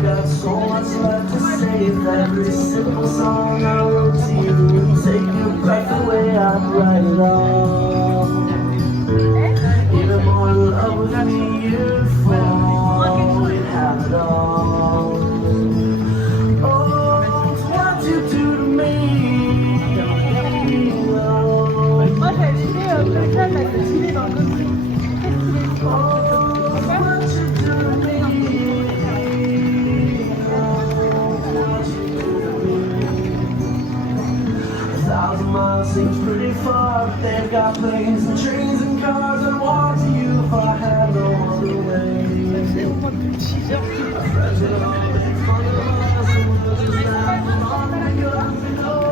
I've got so much left to say. If every simple song I wrote to you would take your breath away, I'd write it all. Even more in love with me, you'd fall. We'd have it all. Oh, it's what you do to me. Moi j'avais fait comme ça, t'as continué dans le costume. Seems pretty far, but they've got planes and trains and cars. I'd walk to you if I had no other way. Friends would all make fun of us, and we'll just laugh along and go up and over.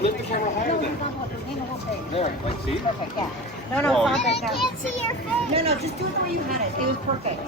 Lift the camera higher then. There, like see? Perfect, yeah. No, Oh. stop it. I can't see your face. No, just do it where you had it. It was perfect.